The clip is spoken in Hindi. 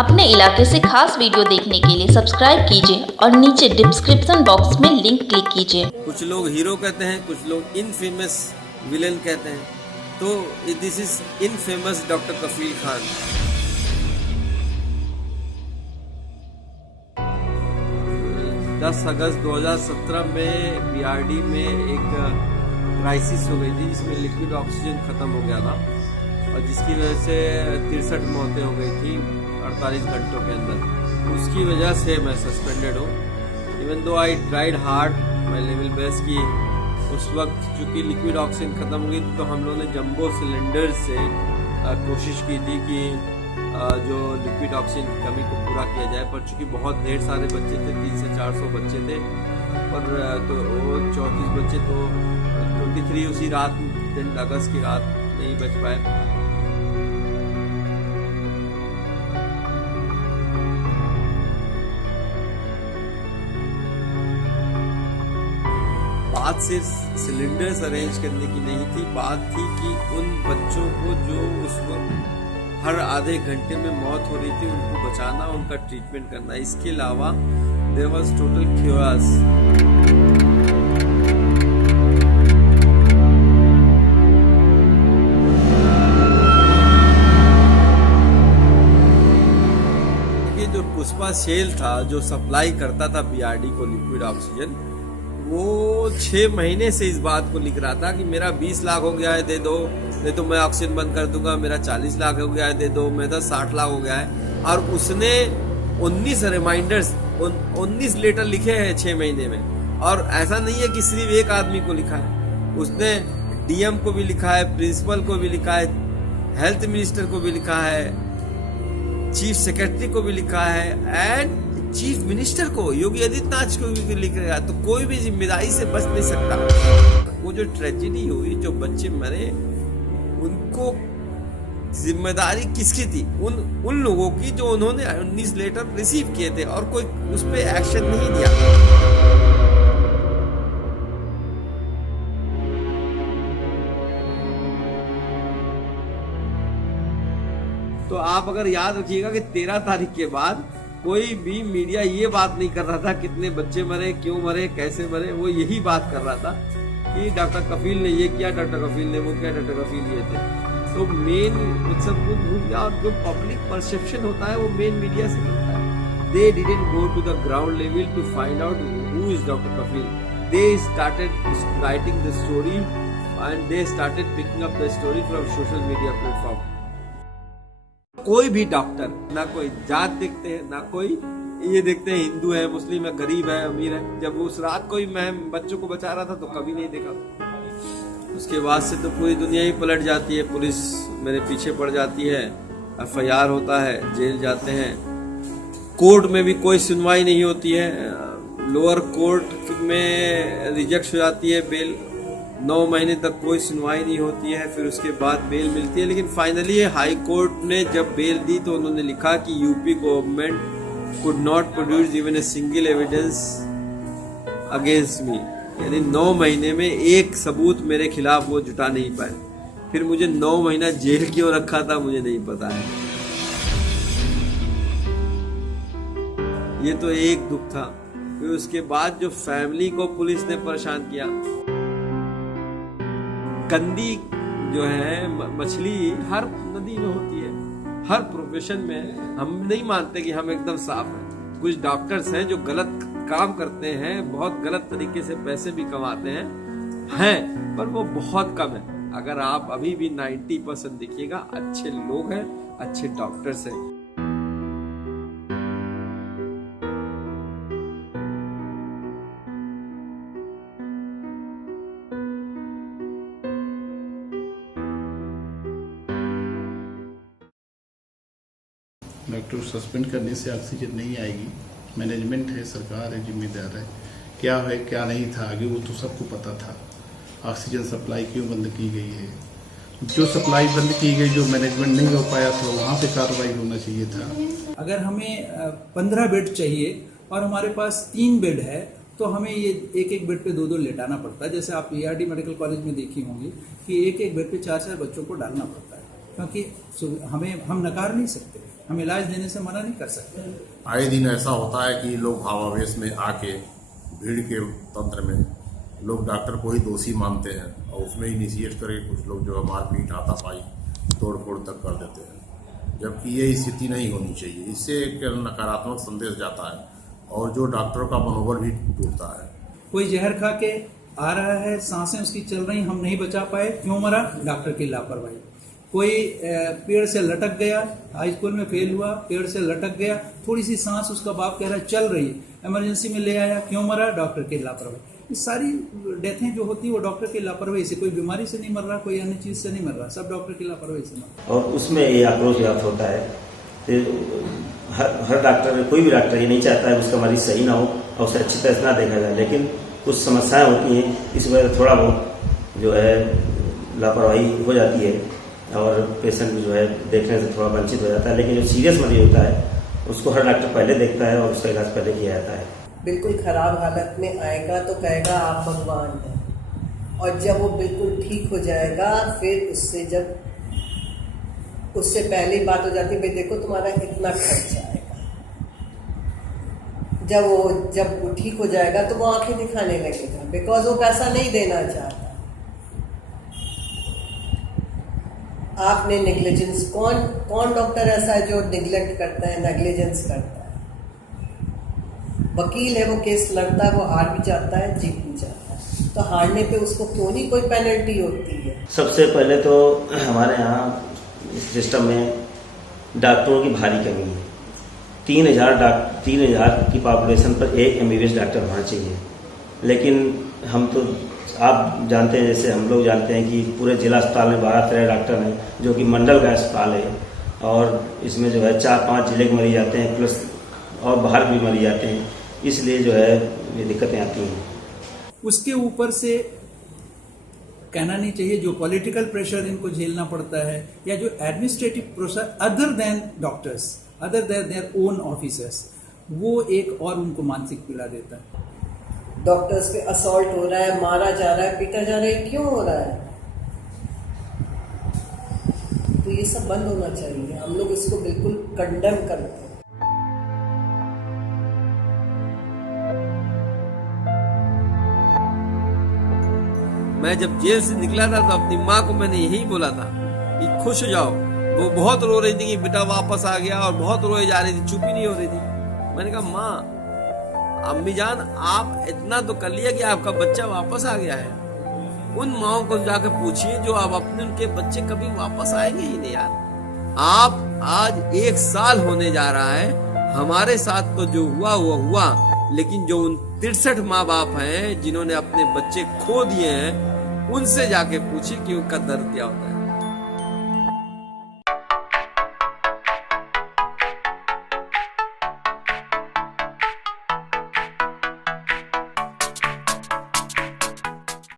अपने इलाके से खास वीडियो देखने के लिए सब्सक्राइब कीजिए और नीचे डिस्क्रिप्शन बॉक्स में लिंक क्लिक कीजिए। कुछ लोग हीरो कहते हैं, कुछ लोग इनफेमस विलेन कहते हैं। तो दिस इज इनफेमस डॉक्टर कफील खान। अगस्त 2017 में बीआरडी में एक क्राइसिस हो गई थी जिसमें लिक्विड ऑक्सीजन खत्म हो गया था और जिसकी वजह से 63 मौतें हो गई थी 48 घंटों के अंदर। उसकी वजह से मैं सस्पेंडेड हूँ। Even though I tried hard my level best की उस वक्त चूँकि लिक्विड ऑक्सीजन ख़त्म हुई तो हम लोगों ने जंबो सिलेंडर से कोशिश की थी कि जो लिक्विड ऑक्सीजन की कमी को पूरा किया जाए, पर चूँकि बहुत ढेर सारे बच्चे थे, 300 से 400 बच्चे थे, पर तो वो 34 बच्चे तो 23 उसी रात 10 अगस्त की रात नहीं बच पाए। बात सिर्फ सिलेंडर्स अरेंज करने की नहीं थी, बात थी कि उन बच्चों को जो उस वक्त हर आधे घंटे में मौत हो रही थी उनको बचाना, उनका ट्रीटमेंट करना। इसके अलावा देयर वाज टोटल क्यूअस। ये जो पुष्पा सेल था जो सप्लाई करता था बीआरडी को लिक्विड ऑक्सीजन, वो 6 महीने से इस बात को लिख रहा था कि मेरा 20 लाख हो गया है, दे दो, नहीं तो मैं ऑक्सीजन बंद कर दूंगा, मेरा 40 लाख हो गया है, दे दो, मेरा 60 लाख हो गया है। और उसने 19 रिमाइंडर्स 19 लेटर लिखे हैं 6 महीने में। और ऐसा नहीं है कि सिर्फ एक आदमी को लिखा है, उसने डीएम को भी लिखा है, प्रिंसिपल को भी लिखा है, हेल्थ मिनिस्टर को भी लिखा है, चीफ सेक्रेटरी को भी लिखा है एंड चीफ मिनिस्टर को, योगी आदित्यनाथ को भी लिख रहा है। तो कोई भी जिम्मेदारी से बच नहीं सकता। वो जो ट्रेजेडी हुई, जो बच्चे मरे, उनको जिम्मेदारी किसकी थी? उन लोगों की जो उन्होंने 19 लेटर रिसीव किए थे और कोई उस पर एक्शन नहीं दिया। तो आप अगर याद रखिएगा कि 13 तारीख के बाद कोई भी मीडिया ये बात नहीं कर रहा था कितने बच्चे मरे, क्यों मरे, कैसे मरे। वो यही बात कर रहा था कि डॉक्टर कफील ने ये किया, डॉक्टर कफील ने वो किया, डॉक्टर कफील ये थे। तो मेन सब कुछ भूल गया और जो पब्लिक परसेप्शन होता है वो मेन मीडिया से मिलता है। They didn't go to the ground level to find out who is doctor Kafeel. They started writing the story and they started picking up the story from social media platform. कोई भी डॉक्टर ना कोई जात देखते हैं, ना कोई ये देखते हैं हिंदू है, मुस्लिम है, गरीब है, अमीर है। जब उस रात को ही मैं बच्चों को बचा रहा था तो कभी नहीं देखा। उसके बाद से तो पूरी दुनिया ही पलट जाती है, पुलिस मेरे पीछे पड़ जाती है, एफआईआर होता है, जेल जाते हैं, कोर्ट में भी कोई सुनवाई नहीं होती है, लोअर कोर्ट में रिजेक्ट हो जाती है बेल, 9 महीने तक कोई सुनवाई नहीं होती है, फिर उसके बाद बेल मिलती है। लेकिन फाइनली हाई कोर्ट ने जब बेल दी तो उन्होंने लिखा कि UP government could not produce even a single evidence against me. यानी 9 महीने में एक सबूत मेरे खिलाफ वो जुटा नहीं पाए। फिर मुझे 9 महीना जेल क्यों रखा था मुझे नहीं पता है। ये तो एक दुख था। फिर उसके बाद जो फैमिली को पुलिस ने परेशान किया, गंदी जो है मछली हर नदी में होती है, हर प्रोफेशन में। हम नहीं मानते कि हम एकदम साफ हैं। कुछ डॉक्टर्स हैं जो गलत काम करते हैं, बहुत गलत तरीके से पैसे भी कमाते हैं, पर वो बहुत कम है। अगर आप अभी भी 90% देखिएगा अच्छे लोग हैं, अच्छे डॉक्टर्स हैं। डॉक्टर सस्पेंड करने से ऑक्सीजन नहीं आएगी, मैनेजमेंट है, सरकार है, जिम्मेदार है। क्या है क्या नहीं था आगे वो तो सबको पता था। ऑक्सीजन सप्लाई क्यों बंद की गई है? जो सप्लाई बंद की गई, जो मैनेजमेंट नहीं हो पाया था वहाँ पे कार्रवाई होना चाहिए था। अगर हमें 15 बेड चाहिए और हमारे पास 3 बेड है तो हमें ये एक बेड पे 2 लेटाना पड़ता है। जैसे आप बीआरडी मेडिकल कॉलेज में देखी होंगी कि एक बेड पे 4 बच्चों को डालना पड़ता है, क्योंकि हम नकार नहीं सकते। हम इलाज देने से मना नहीं कर सकते। आए दिन ऐसा होता है कि लोग भावावेश में आके भीड़ के तंत्र में लोग डॉक्टर को ही दोषी मानते हैं और उसमें इनिशिएट करके कुछ लोग जो है मारपीट हाथापाई तोड़फोड़ तक कर देते हैं, जबकि ये स्थिति नहीं होनी चाहिए। इससे एक नकारात्मक संदेश जाता है और जो डॉक्टरों का मनोबल भी टूटता है। कोई जहर खा के आ रहा है, सांसें उसकी चल रही, हम नहीं बचा पाए, क्यों मरा? डॉक्टर की लापरवाही। कोई पेड़ से लटक गया, हाई स्कूल में फेल हुआ, पेड़ से लटक गया, थोड़ी सी सांस उसका बाप कह रहा है चल रही है, इमरजेंसी में ले आया, क्यों मरा? डॉक्टर की लापरवाही। ये सारी डेथें जो होती है वो डॉक्टर की लापरवाही से, कोई बीमारी से नहीं मर रहा, कोई अन्य चीज से नहीं मर रहा, सब डॉक्टर की लापरवाही से मर रहा। और उसमें ये आक्रोश व्याप्त होता है। हर डॉक्टर, कोई भी डॉक्टर ये नहीं चाहता है उसका मरीज सही ना हो और उसे अच्छी तरह से ना देखा जाए, लेकिन कुछ समस्याएं होती हैं, इस वजह से थोड़ा बहुत जो है लापरवाही हो जाती है और पेशेंट जो है देखने से थोड़ा वंचित हो जाता है। लेकिन जो सीरियस मरीज होता है उसको हर डॉक्टर पहले देखता है और उसका इलाज पहले किया जाता है। बिल्कुल खराब हालत में आएगा तो कहेगा आप भगवान हैं, और जब वो बिल्कुल ठीक हो जाएगा फिर उससे पहले बात हो जाती है, भाई देखो तुम्हारा इतना खर्चा आएगा। जब वो ठीक हो जाएगा तो वो आंखें दिखाने लगेगा, बिकॉज वो पैसा नहीं देना चाहता। आपने नेग्लिजेंस, कौन डॉक्टर ऐसा है जो निगलेक्ट करता है, नेग्लिजेंस करता है? वकील है, वो केस लड़ता है, वो हार भी जाता है, जीत भी जाता है, तो हारने पे उसको क्यों नहीं कोई पेनल्टी होती है? सबसे पहले तो हमारे यहाँ सिस्टम में डॉक्टरों की भारी कमी है। 3000 की पॉपुलेशन पर एक MBBS डॉक्टर होना चाहिए, लेकिन हम तो आप जानते हैं, जैसे हम लोग जानते हैं कि पूरे जिला अस्पताल में 12-13 डॉक्टर हैं, जो कि मंडल का अस्पताल है, और इसमें जो है 4-5 जिले के मरीज आते हैं, प्लस और बाहर भी मरीज आते हैं, इसलिए जो है ये दिक्कतें आती हैं। उसके ऊपर से कहना नहीं चाहिए जो पॉलिटिकल प्रेशर इनको झेलना पड़ता है, या जो administrative pressure other than doctors, other than their own officers, वो एक और उनको मानसिक पीड़ा देता है। डॉक्टर्स पे असॉल्ट हो रहा है, मारा जा रहा है, पीटा जा रहा है, क्यों हो रहा है? तो ये सब बंद होना चाहिए। हम लोग इसको बिल्कुल कंडेम करते हैं। मैं जब जेल से निकला था तो अपनी माँ को मैंने यही बोला था कि खुश हो जाओ। वो बहुत रो रही थी कि बेटा वापस आ गया, और बहुत रोए जा रही थी, चुप ही नहीं हो रही थी। मैंने कहा माँ, अम्मी जान, आप इतना तो कर लिया कि आपका बच्चा वापस आ गया है। उन माओं को जाकर पूछिए जो आप अपने उनके बच्चे कभी वापस आएंगे ही नहीं यार। आप आज 1 साल होने जा रहा है, हमारे साथ तो जो हुआ वो हुआ, लेकिन जो उन 63 माँ बाप हैं जिन्होंने अपने बच्चे खो दिए हैं, उनसे जाके पूछिए कि उनका दर्द क्या होता है।